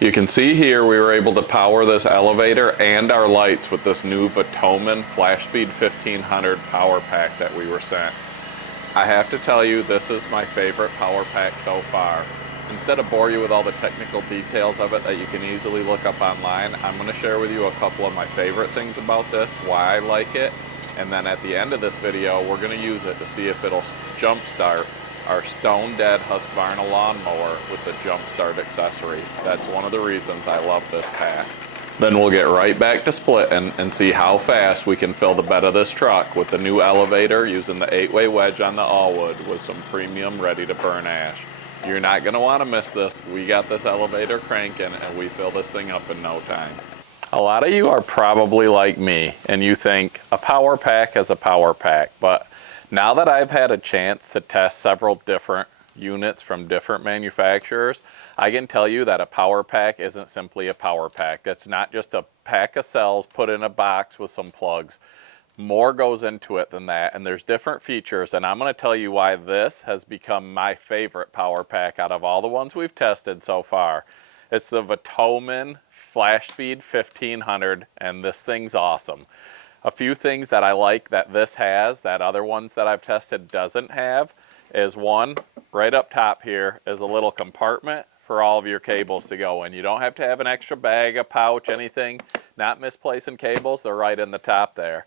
You can see here we were able to power this elevator and our lights with this new VTOMAN Flashspeed 1500 power pack that we were sent. I have to tell you, this is my favorite power pack so far. Instead of bore you with all the technical details of it that you can easily look up online, I'm going to share with you a couple of my favorite things about this, why I like it, and then at the end of this video we're going to use it to see if it'll jumpstart our Stone Dead Husqvarna lawnmower with the jumpstart accessory. That's one of the reasons I love this pack. Then we'll get right back to splitting and see how fast we can fill the bed of this truck with the new elevator using the 8-way wedge on the all-wood with some premium ready-to-burn ash. You're not going to want to miss this. We got this elevator cranking and we fill this thing up in no time. A lot of you are probably like me and you think a power pack is a power pack, but now that I've had a chance to test several different units from different manufacturers, I can tell you that a power pack isn't simply a power pack. That's not just a pack of cells put in a box with some plugs. More goes into it than that, and there's different features, and I'm going to tell you why this has become my favorite power pack out of all the ones we've tested so far. It's the VTOMAN Flashspeed 1500, and this thing's awesome. A few things that I like that this has that other ones that I've tested doesn't have is, one, right up top here is a little compartment for all of your cables to go in. You don't have to have an extra bag, a pouch, anything. Not misplacing cables, they're right in the top there.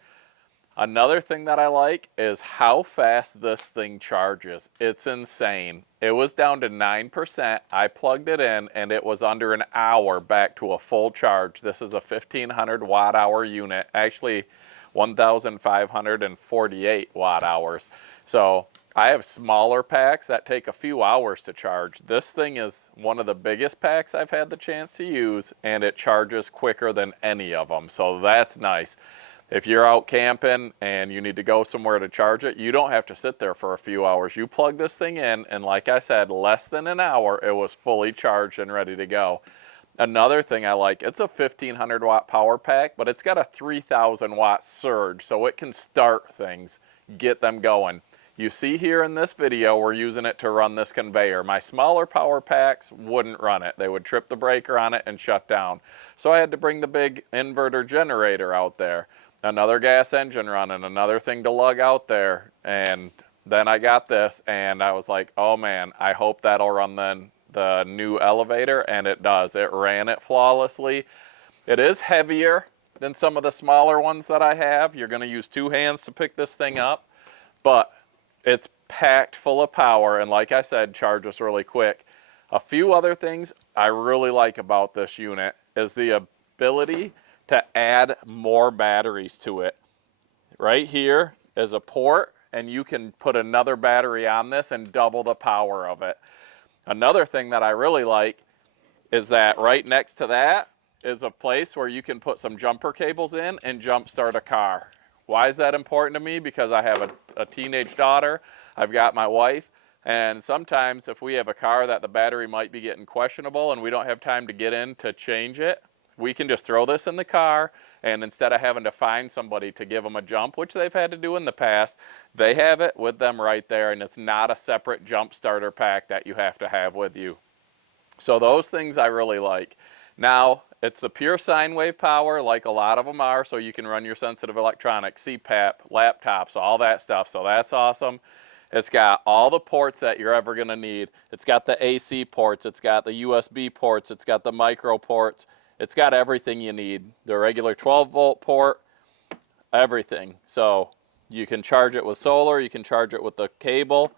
Another thing that I like is how fast this thing charges. It's insane. It was down to 9%. I plugged it in and it was under an hour back to a full charge. This is a 1500 watt hour unit, actually 1548 watt hours. So I have smaller packs that take a few hours to charge. This thing is one of the biggest packs I've had the chance to use, and it charges quicker than any of them. So that's nice. If you're out camping and you need to go somewhere to charge it, you don't have to sit there for a few hours. You plug this thing in, and like I said, less than an hour, it was fully charged and ready to go. Another thing I like, it's a 1500 watt power pack, but it's got a 3000 watt surge, so it can start things, get them going. You see here in this video, we're using it to run this conveyor. My smaller power packs wouldn't run it. They would trip the breaker on it and shut down. So I had to bring the big inverter generator out there. Another gas engine running, another thing to lug out there, and then I got this and I was like, oh man, I hope that'll run the new elevator, and it does. It ran it flawlessly. It is heavier than some of the smaller ones that I have. You're going to use two hands to pick this thing up, but it's packed full of power, and like I said, charges really quick. A few other things I really like about this unit is the ability to add more batteries to it. Right here is a port, and you can put another battery on this and double the power of it. Another thing that I really like is that right next to that is a place where you can put some jumper cables in and jump start a car. Why is that important to me? Because I have a teenage daughter, I've got my wife, and sometimes if we have a car that the battery might be getting questionable and we don't have time to get in to change it, we can just throw this in the car, and instead of having to find somebody to give them a jump, which they've had to do in the past, they have it with them right there, and it's not a separate jump starter pack that you have to have with you. So those things I really like. Now, it's the pure sine wave power like a lot of them are, so you can run your sensitive electronics, CPAP, laptops, all that stuff, so that's awesome. It's got all the ports that you're ever going to need. It's got the AC ports, it's got the USB ports, it's got the micro ports. It's got everything you need. The regular 12-volt port, everything. So you can charge it with solar, you can charge it with the cable,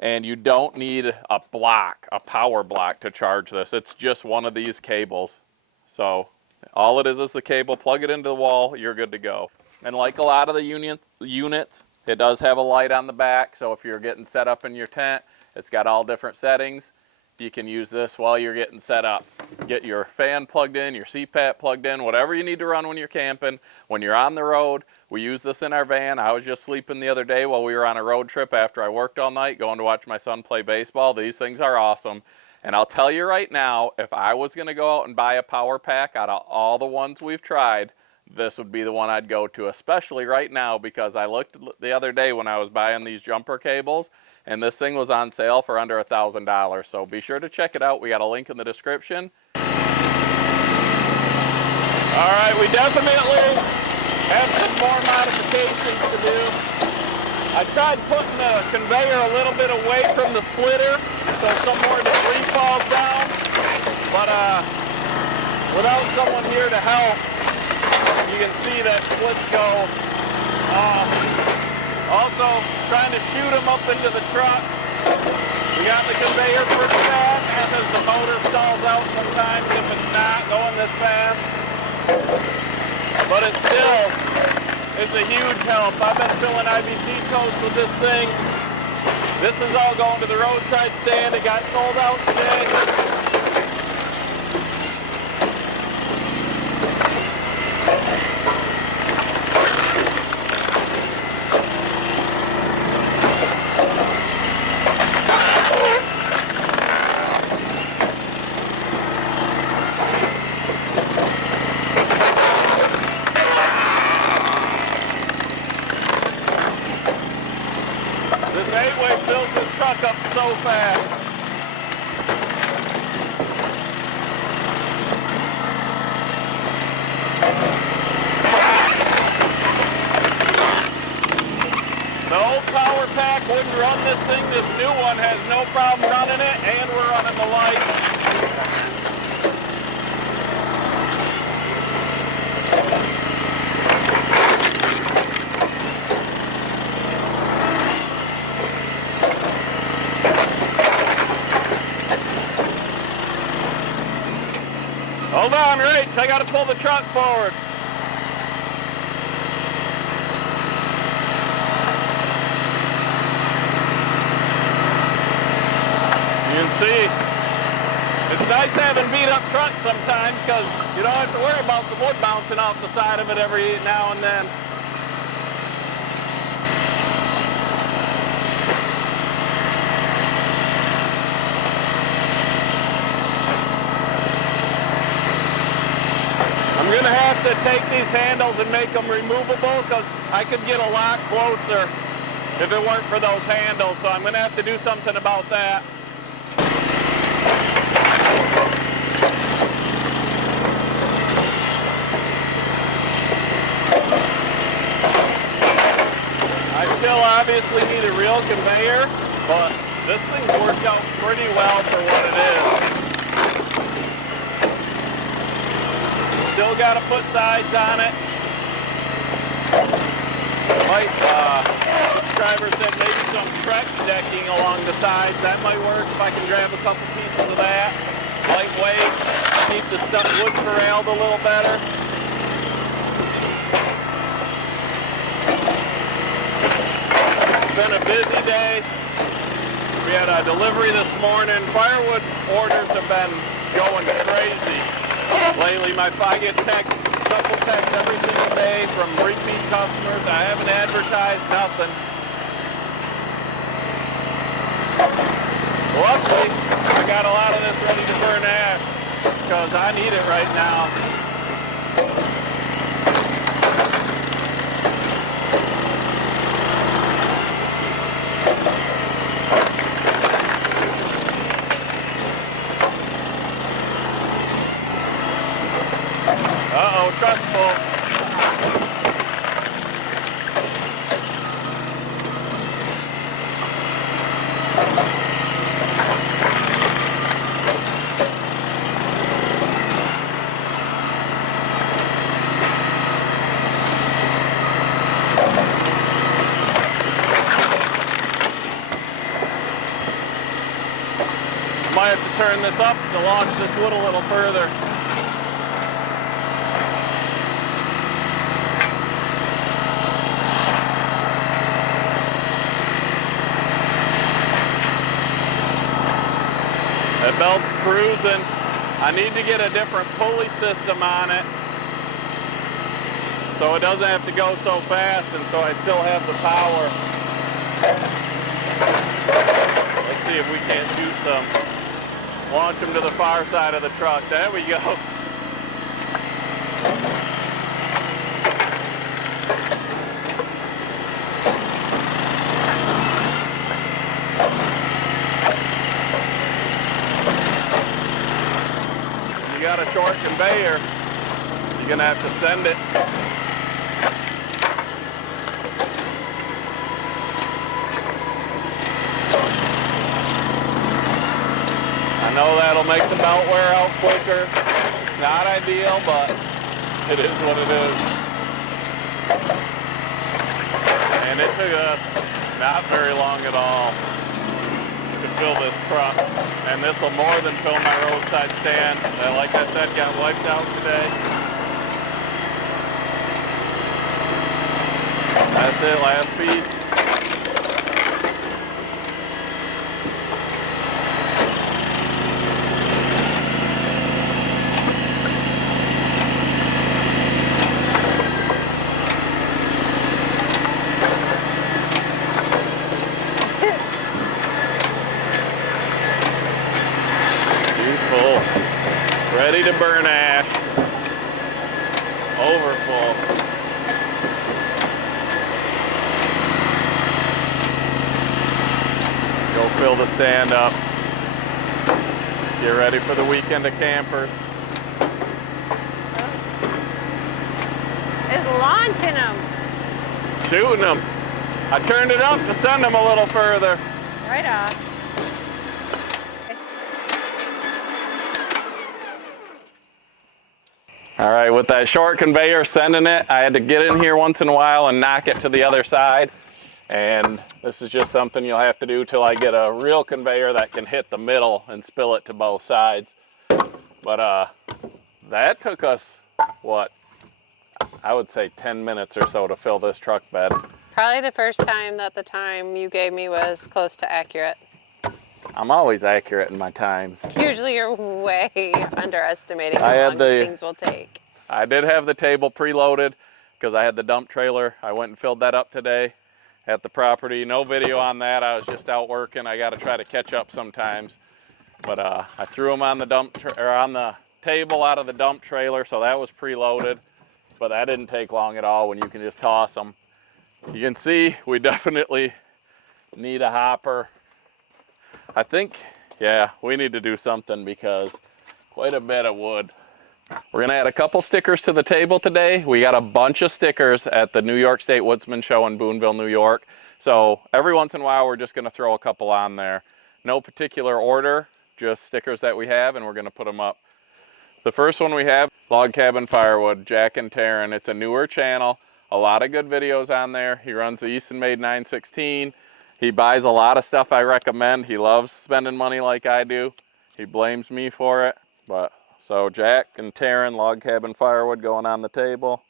and you don't need a block, a power block to charge this. It's just one of these cables. So all it is the cable, plug it into the wall, you're good to go. And like a lot of the units, it does have a light on the back, so if you're getting set up in your tent, it's got all different settings. You can use this while you're getting set up. Get your fan plugged in, your CPAP plugged in, whatever you need to run when you're camping. When you're on the road, we use this in our van. I was just sleeping the other day while we were on a road trip after I worked all night going to watch my son play baseball. These things are awesome. And I'll tell you right now, if I was going to go out and buy a power pack out of all the ones we've tried, this would be the one I'd go to, especially right now, because I looked the other day when I was buying these jumper cables, and this thing was on sale for under $1,000. So be sure to check it out. We got a link in the description. All right, we definitely have some more modifications to do. I tried putting the conveyor a little bit away from the splitter so some more debris falls down, but without someone here to help, you can see that splits go off. Also, trying to shoot them up into the truck. We got the conveyor pretty fast because the motor stalls out sometimes if it's not going this fast. But it still is a huge help. I've been filling IBC totes with this thing. This is all going to the roadside stand. It got sold out today. This 8-way filled this truck up so fast. The old power pack wouldn't run this thing. This new one has no problem running it, and we're running the lights. Hold on, Rach, I gotta pull the truck forward. You can see, it's nice having beat up trucks sometimes because you don't have to worry about some wood bouncing off the side of it every now and then. I'm gonna have to take these handles and make them removable because I could get a lot closer if it weren't for those handles. So I'm gonna have to do something about that. I still obviously need a real conveyor, but this thing's worked out pretty well for what it is. Still got to put sides on it. Might, subscriber said maybe some stretch decking along the sides. That might work if I can grab a couple pieces of that. Lightweight, keep the stuff wood corralled a little better. It's been a busy day. We had a delivery this morning. Firewood orders have been going crazy. Lately, I get texts, a couple texts every single day from repeat customers. I haven't advertised nothing. Luckily, I got a lot of this ready to burn ash because I need it right now. Uh-oh, truck's full. Might have to turn this up to launch this wood a little further. That belt's cruising. I need to get a different pulley system on it so it doesn't have to go so fast and so I still have the power. Let's see if we can't shoot some. Launch them to the far side of the truck. There we go. You got to a short conveyor, you're gonna have to send it. I know that'll make the belt wear out quicker. Not ideal, but it is what it is. And it took us not very long at all to fill this truck. And this will more than fill my roadside stand that, like I said, got wiped out today. That's it, last piece. Ready to burn ash. Overfull. Go fill the stand up. Get ready for the weekend of campers. It's launching them. Shooting them. I turned it up to send them a little further. Right on. All right, with that short conveyor sending it, I had to get in here once in a while and knock it to the other side. And this is just something you'll have to do till I get a real conveyor that can hit the middle and spill it to both sides. But that took us, what, I would say 10 minutes or so to fill this truck bed. Probably the first time that the time you gave me was close to accurate. I'm always accurate in my times. Usually you're way underestimating how long things will take. I did have the table preloaded because I had the dump trailer. I went and filled that up today at the property. No video on that. I was just out working. I got to try to catch up sometimes. But I threw them on the on the table out of the dump trailer, so that was preloaded. But that didn't take long at all when you can just toss them. You can see we definitely need a hopper. I think, yeah, we need to do something because quite a bit of wood. We're gonna add a couple stickers to the table today. We got a bunch of stickers at the New York State Woodsman Show in Boonville, New York. So every once in a while, we're just gonna throw a couple on there. No particular order, just stickers that we have, and we're gonna put them up. The first one we have, Log Cabin Firewood, Jack and Taryn. It's a newer channel, a lot of good videos on there. He runs the Easton Made 916. He buys a lot of stuff I recommend. He loves spending money like I do. He blames me for it. But so Jack and Taryn, Log Cabin Firewood going on the table.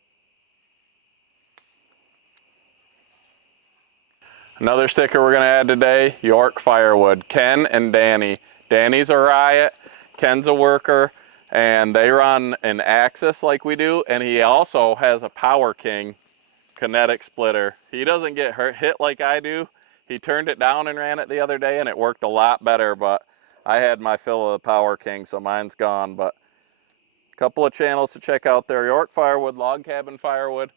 Another sticker we're gonna add today, York Firewood, Ken and Danny. Danny's a riot, Ken's a worker, and they run an Axis like we do, and he also has a Power King kinetic splitter. He doesn't get hit like I do. He turned it down and ran it the other day, and it worked a lot better, but I had my fill of the Power King, so mine's gone. But a couple of channels to check out there, York Firewood, Log Cabin Firewood.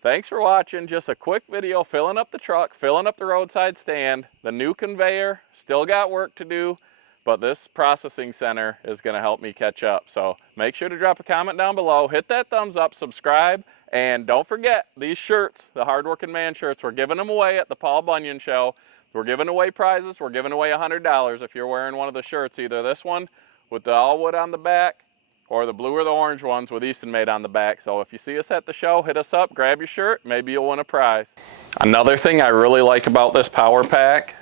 Thanks for watching. Just a quick video filling up the truck, filling up the roadside stand. The new conveyor, still got work to do, but this processing center is gonna help me catch up. So make sure to drop a comment down below, hit that thumbs up, subscribe, and don't forget these shirts, the Hardworking Man shirts, we're giving them away at the Paul Bunyan Show. We're giving away prizes. We're giving away $100 if you're wearing one of the shirts, either this one with the all wood on the back or the blue or the orange ones with Easton Made on the back. So if you see us at the show, hit us up, grab your shirt, maybe you'll win a prize. Another thing I really like about this power pack,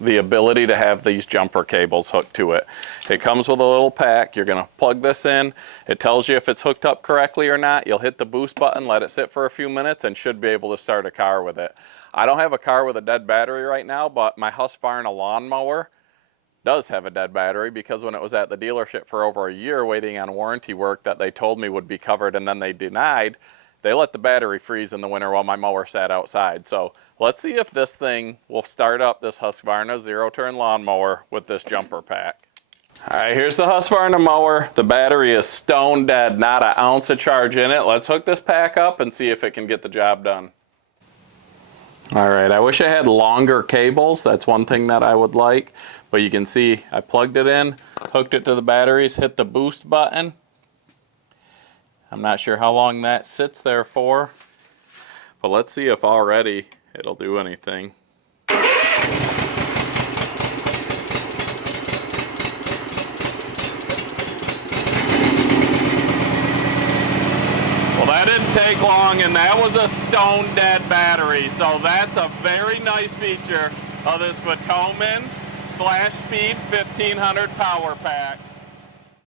the ability to have these jumper cables hooked to it. It comes with a little pack. You're gonna plug this in. It tells you if it's hooked up correctly or not. You'll hit the boost button, let it sit for a few minutes, and should be able to start a car with it. I don't have a car with a dead battery right now, but my Husqvarna lawnmower does have a dead battery because when it was at the dealership for over a year waiting on warranty work that they told me would be covered and then they denied, they let the battery freeze in the winter while my mower sat outside. So let's see if this thing will start up this Husqvarna zero-turn lawnmower with this jumper pack. All right, here's the Husqvarna mower. The battery is stone dead, not an ounce of charge in it. Let's hook this pack up and see if it can get the job done. All right, I wish I had longer cables. That's one thing that I would like. But you can see I plugged it in, hooked it to the batteries, hit the boost button, I'm not sure how long that sits there for, but let's see if already it'll do anything. Well, that didn't take long, and that was a stone dead battery, so that's a very nice feature of this VTOMAN Flashspeed 1500 power pack.